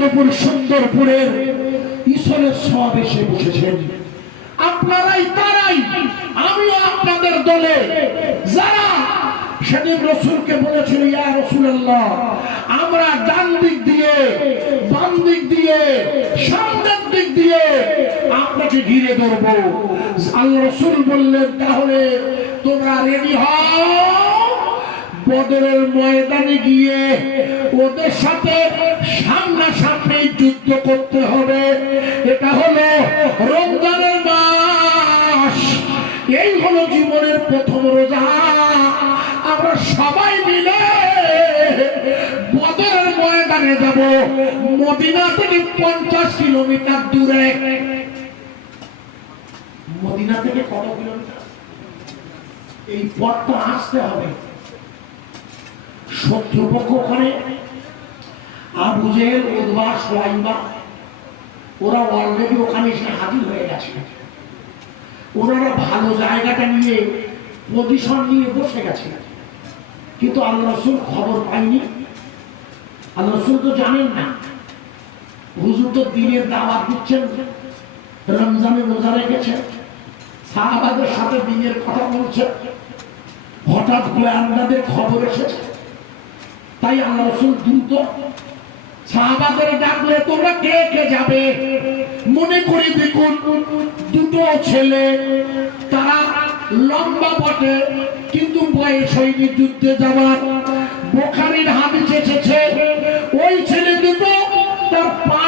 আনন্দপুর সুন্দরপুরের ঈশ্বরের সব এসে বসেছেন। আপনারাই তারাই, আমিও আপনাদের দলে, যারা সেদিন রসুলকে বলেছিল ইয়া রাসূলুল্লাহ আমরা ডান দিক দিয়ে, বাম দিক দিয়ে, সামনের দিক দিয়ে আপনাকে ঘিরে ধরবো। আল্লাহ রাসূল বললেন তাহলে তোমরা রেডি হও, বদরের ময়দানে গিয়ে ওদের সাথে সামনাসামনি যুদ্ধ করতে হবে। এটা হলো রমজানের মাস, এই হলো জীবনের প্রথম রোজা। আমরা সবাই মিলে বদরের ময়দানে যাব। মদিনা থেকে 50 কিলোমিটার দূরে। মদিনা থেকে কত কিলোমিটার? এই পথটা আসতে হবে। শত্রুপক্ষ ওখানে আবু জেহেল, উতবা, শুয়াইবা, ওরা অলরেডি ওখানে এসে হাজির হয়ে গেছে। ওনারা ভালো জায়গাটা নিয়ে পজিশন নিয়ে বসে গেছে, কিন্তু আল্লাহ রাসূল খবর পায়নি। আল্লাহ রাসূল তো জানেন না, হুজুর তো দিনের দাওয়াত দিচ্ছেন, রমজানে রোজা রেখেছে, সাহাবাদের সাথে দিনের কথা বলছে। হঠাৎ করে আমাদের খবর এসেছে, তাই আল্লাহ রাসূল দ্রুত সাহাবাদের ডাকলে তোমরা কে কে যাবে? মনে করি দেখুন দুটো ছেলে, তারা লম্বা বটে কিন্তু বয়স হয়নি যুদ্ধে যাওয়ার। বুখারীর হাদিসে এসেছে ওই ছেলে দুটো তার পা